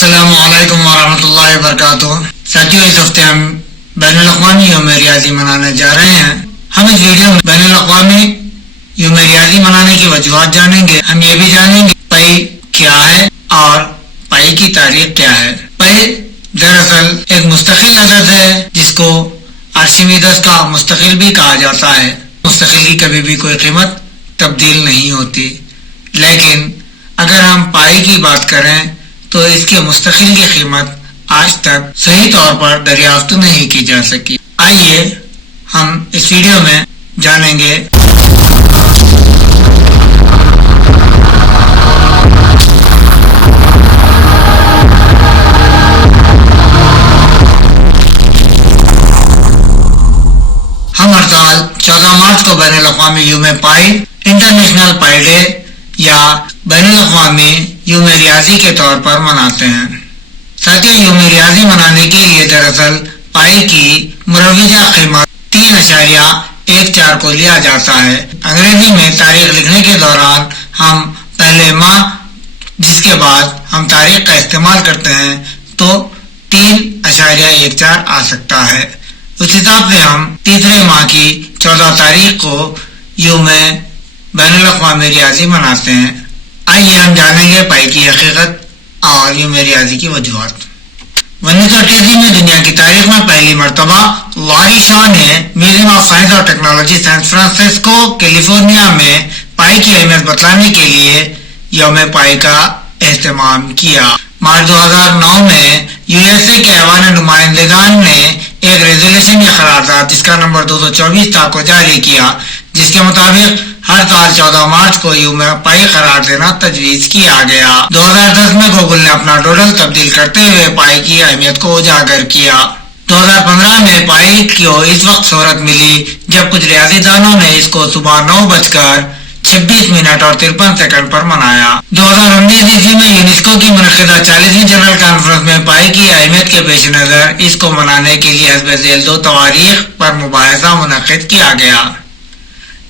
السلام علیکم ورحمۃ اللہ وبرکاتہ۔ ساتھیوں، اس ہفتے ہم بین الاقوامی یوم ریاضی منانے جا رہے ہیں۔ ہم اس ویڈیو میں بین الاقوامی یوم ریاضی منانے کی وجوہات جانیں گے۔ ہم یہ بھی جانیں گے پائی کیا ہے اور پائی کی تاریخ کیا ہے۔ پائی دراصل ایک مستقل عدد ہے جس کو آرشمیدس کا مستقل بھی کہا جاتا ہے۔ مستقل کی کبھی بھی کوئی قیمت تبدیل نہیں ہوتی، لیکن اگر ہم پائی کی بات کریں تو اس کے مستقل کی قیمت آج تک صحیح طور پر دریافت نہیں کی جا سکی۔ آئیے ہم اس ویڈیو میں جانیں گے ہم ہر سال 14 مارچ کو بین الاقوامی یوم پائی، انٹرنیشنل پائی ڈے یا بین الاقوامی یوم ریاضی کے طور پر مناتے ہیں۔ ساتھیوں، یوم ریاضی منانے کے لیے دراصل پائی کی مروجہ قیمت 3.14 کو لیا جاتا ہے۔ انگریزی میں تاریخ لکھنے کے دوران ہم پہلے ماہ جس کے بعد ہم تاریخ کا استعمال کرتے ہیں تو 3.14 آ سکتا ہے۔ اس حساب سے ہم تیسرے ماہ کی 14 تاریخ کو یوم بین الاقوامی ریاضی مناتے ہیں۔ آئیے ہم جانیں گے پائی کی حقیقت اور یوم ریاضی کی وجوہات۔ 1988 میں دنیا کی تاریخ میں پہلی مرتبہ لاری شاہ نے میوزیم آف سائنس اور ٹیکنالوجی سان فرانسسکو کیلیفورنیا میں پائی کی اہمیت بتلانے کے لیے یوم پائی کا اہتمام کیا۔ مارچ 2009 میں یو ایس اے کے ایوان نمائندگان نے ایک ریزولوشن یا قرارداد جس کا نمبر 224 تھا کو جاری کیا، جس کے مطابق ہر سال 14 مارچ کو یوم پائی قرار دینا تجویز کیا گیا۔ 2010 میں گوگل نے اپنا ڈوڈل تبدیل کرتے ہوئے پائی کی اہمیت کو اجاگر کیا۔ 2015 میں پائی کو اس وقت شہرت ملی جب کچھ ریاضی دانوں نے اس کو صبح 9:26 اور 53 سیکنڈ پر منایا۔ 2019 عیسوی میں یونیسکو کی منعقدہ 40ویں جنرل کانفرنس میں پائی کی اہمیت کے پیش نظر اس کو منانے کے لیے حسب ذیل 2 تواریخ پر مباحثہ منعقد کیا گیا،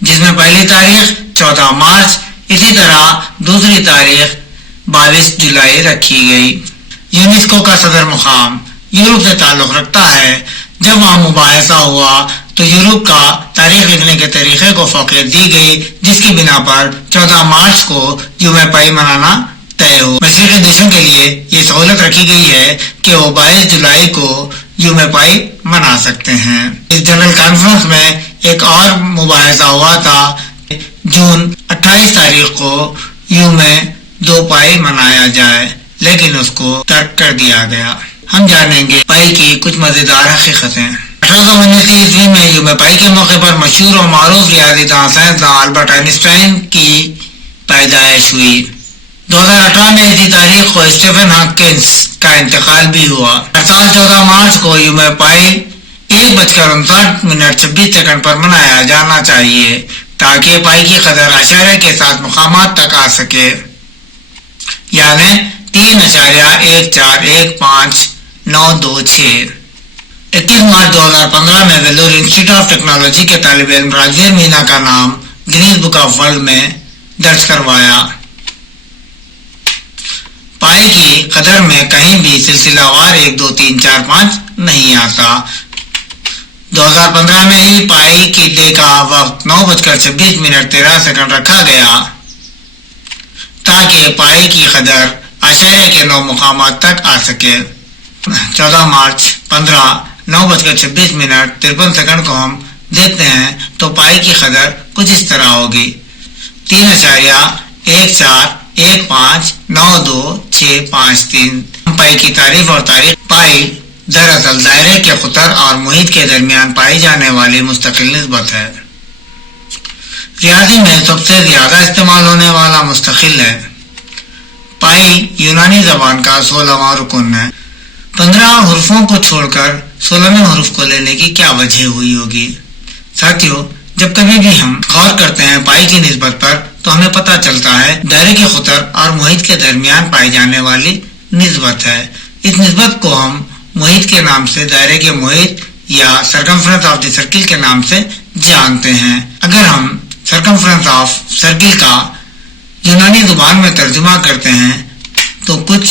جس میں پہلی تاریخ 14 مارچ، اسی طرح دوسری تاریخ 22 جولائی رکھی گئی۔ یونیسکو کا صدر مقام یورپ سے تعلق رکھتا ہے۔ جب وہاں مباحثہ ہوا تو یورپ کا تاریخ لکھنے کے طریقے کو فوقیت دی گئی، جس کی بنا پر 14 مارچ کو یوم پائی منانا طے ہو۔ مشرقی دیشوں کے لیے یہ سہولت رکھی گئی ہے کہ وہ 22 جولائی کو یوم پائی منا سکتے ہیں۔ اس جنرل کانفرنس میں ایک اور مباحثہ ہوا تھا، جون 28 تاریخ کو یوم 2 پائی منایا جائے، لیکن اس کو ترک کر دیا گیا۔ ہم جانیں گے پائی کی کچھ مزیدار حقیقتیں۔ 1879 عیسوی میں یوم پائی کے موقع پر مشہور و معروف ریاضی داں سائنسداں البرٹ آئن سٹائن کی پیدائش ہوئی۔ 2018 میں اسی تاریخ کو اسٹیفن ہاکنس کا انتقال بھی ہوا۔ ہر سال 14 مارچ کو یوم پائی 1:59 پر منایا جانا چاہیے تاکہ پائی کی قدر اشاریہ کے ساتھ مقامات تک آ سکے، یعنی 3.14159226۔ 21 مارچ 2015 میں ویلور انسٹی ٹیوٹ آف ٹیکنالوجی کے طالب علم راجویر مینا کا نام گنیز بک آف ورلڈ میں درج کروایا۔ پائی کی قدر میں کہیں بھی سلسلہ وار 1 2 3 4 5 نہیں آتا۔ 2015 میں ہی پائی کی ڈے کا وقت 9:26 رکھا گیا تاکہ پائی کی قدر اشاریہ کے 9 مقامات تک آ سکے۔ 14 مارچ 15 9:26 کو ہم دیکھتے ہیں تو پائی کی قدر کچھ اس طرح ہوگی: 3.1415922653۔ پائی کی تعریف اور تاریخ۔ پائی دراصل دائرے کے قطر اور محیط کے درمیان پائی جانے والی مستقل نسبت ہے۔ ریاضی میں سب سے زیادہ استعمال ہونے والا مستقل ہے۔ پائی یونانی زبان کا 16واں رکن ہے۔ 15 حروفوں کو چھوڑ کر 16ویں حرف کو لینے کی کیا وجہ ہوئی ہوگی؟ ساتھیوں، جب کبھی بھی ہم غور کرتے ہیں پائی کی نسبت پر تو ہمیں پتہ چلتا ہے دائرے کے قطر اور محیط کے درمیان پائی جانے والی نسبت ہے۔ اس نسبت کو ہم محیط کے نام سے دائرے کے محیط یا سرکمفرنس آف دی سرکل کے نام سے جانتے ہیں۔ اگر ہم سرکمفرنس آف سرکل کا یونانی زبان میں ترجمہ کرتے ہیں تو کچھ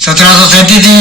1737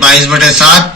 22/7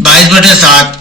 22/7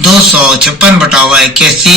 256/81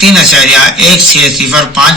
3.1605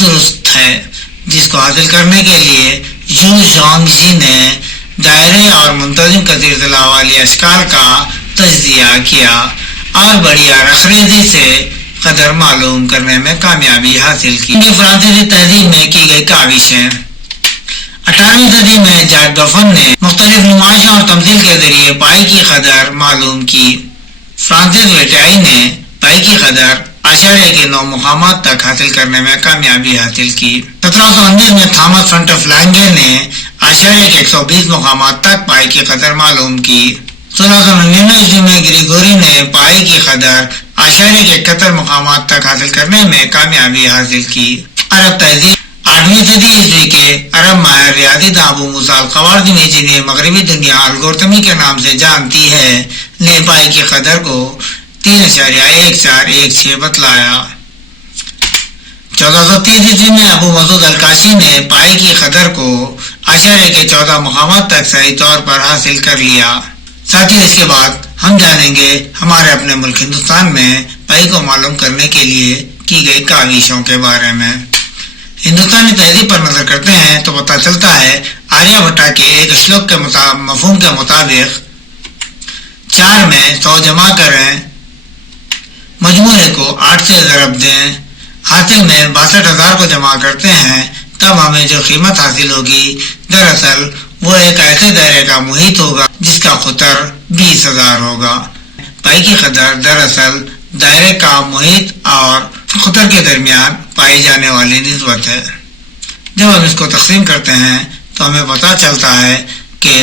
درست ہے، جس کو حاصل کرنے کے لیے یو زانگ جی نے دائرے اور منتظم کثیر اطلاع والی اشکال کا تجزیہ کیا اور بڑی رخریزی سے قدر معلوم کرنے میں کامیابی حاصل کی۔ فرانسیسی تہذیب میں کی گئی کاوشیں۔ 18ویں صدی میں جارج بفن نے مختلف نمائشوں اور تمثیل کے ذریعے پائی کی قدر معلوم کی۔ فرانسس ویٹائی نے پائی کی قدر 9 مقامات تک حاصل کرنے میں کامیابی حاصل کی۔ 1719 میں تھامس فرنٹف لانگے نے 120 مقامات تک پائی کی قدر معلوم کی۔ 1699 عیسوی میں گریگوری نے پائی کی قدر 71 مقامات تک حاصل کرنے میں کامیابی حاصل کی۔ عرب تہذیب 8ویں صدی عیسوی کے عرب ماہر ریاضی داں ابو موسیٰ الخوارزمی جنہیں مغربی دنیا الگورتھمی کے نام سے جانتی ہے نے پائی کی قدر کو 3.1416 بتلایا۔ 1430 عیسوی میں ابو مسعود الکاشی نے پائی کی قدر کو 14 مقامات تک صحیح طور پر حاصل کر لیا۔ ساتھیوں، اس کے بعد ہم جانیں گے ہمارے اپنے ملک ہندوستان میں پائی کو معلوم کرنے کے لیے کی گئی کاوشوں کے بارے میں۔ ہندوستانی تہذیب پر نظر کرتے ہیں تو پتہ چلتا ہے آریہ بھٹا کے ایک اشلوک کے مفہوم کے مطابق 4 میں 100 جمع کریں، مجموعے کو 8 سے ضرب دیں، حاصل میں 62,000 کو جمع کرتے ہیں، تب ہمیں جو قیمت حاصل ہوگی دراصل وہ ایک ایسے دائرے کا محیط ہوگا جس کا قطر 20,000 ہوگا۔ پائی کی قدر دراصل دائرے کا محیط اور قطر کے درمیان پائی جانے والی نسبت ہے۔ جب ہم اس کو تقسیم کرتے ہیں تو ہمیں پتہ چلتا ہے کہ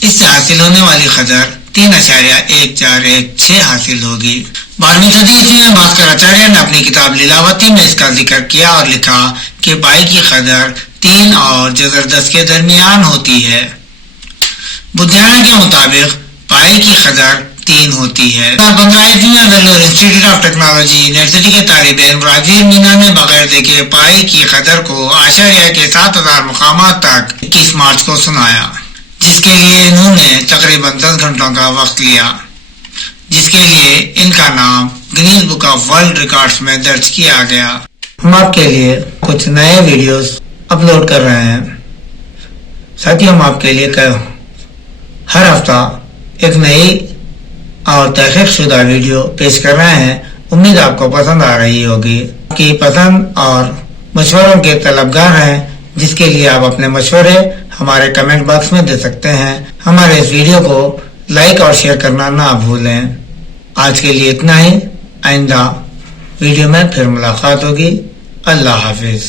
اس سے حاصل ہونے والی قدر 3.1416 حاصل ہوگی۔ 12ویں صدی عیسوی میں بھاسکر آچاریہ نے اپنی کتاب لیلاوتی میں اس کا ذکر کیا اور لکھا کہ پائی کی قدر 3 اور جذر 10 کے درمیان ہوتی ہے۔ بدھیانہ کے مطابق پائی کی قدر 3 ہوتی ہے۔ 2015 عیسوی میں ویلور انسٹی ٹیوٹ آف ٹیکنالوجی یونیورسٹی کے طالب علم راجیو مینا نے بغیر دیکھے پائی کی قدر کو 7,000 مقامات تک 21 مارچ کو سنایا، جس کے لیے انہوں نے تقریباً 10 گھنٹوں کا وقت لیا، جس کے لیے ان کا نام Guinness book of world records میں درج کیا گیا۔ ہم آپ کے لیے کچھ نئے ویڈیوز اپلوڈ کر رہے ہیں۔ ساتھیوں، ہم آپ کے لیے ہر ہفتہ ایک نئی اور تحقیق شدہ ویڈیو پیش کر رہے ہیں۔ امید آپ کو پسند آ رہی ہوگی۔ آپ کی پسند اور مشوروں کے طلبگار ہیں، جس کے لیے آپ اپنے مشورے ہمارے کمنٹ باکس میں دے سکتے ہیں۔ ہمارے اس ویڈیو کو لائک اور شیئر کرنا نہ بھولیں۔ آج کے لیے اتنا ہی، آئندہ ویڈیو میں پھر ملاقات ہوگی۔ اللہ حافظ۔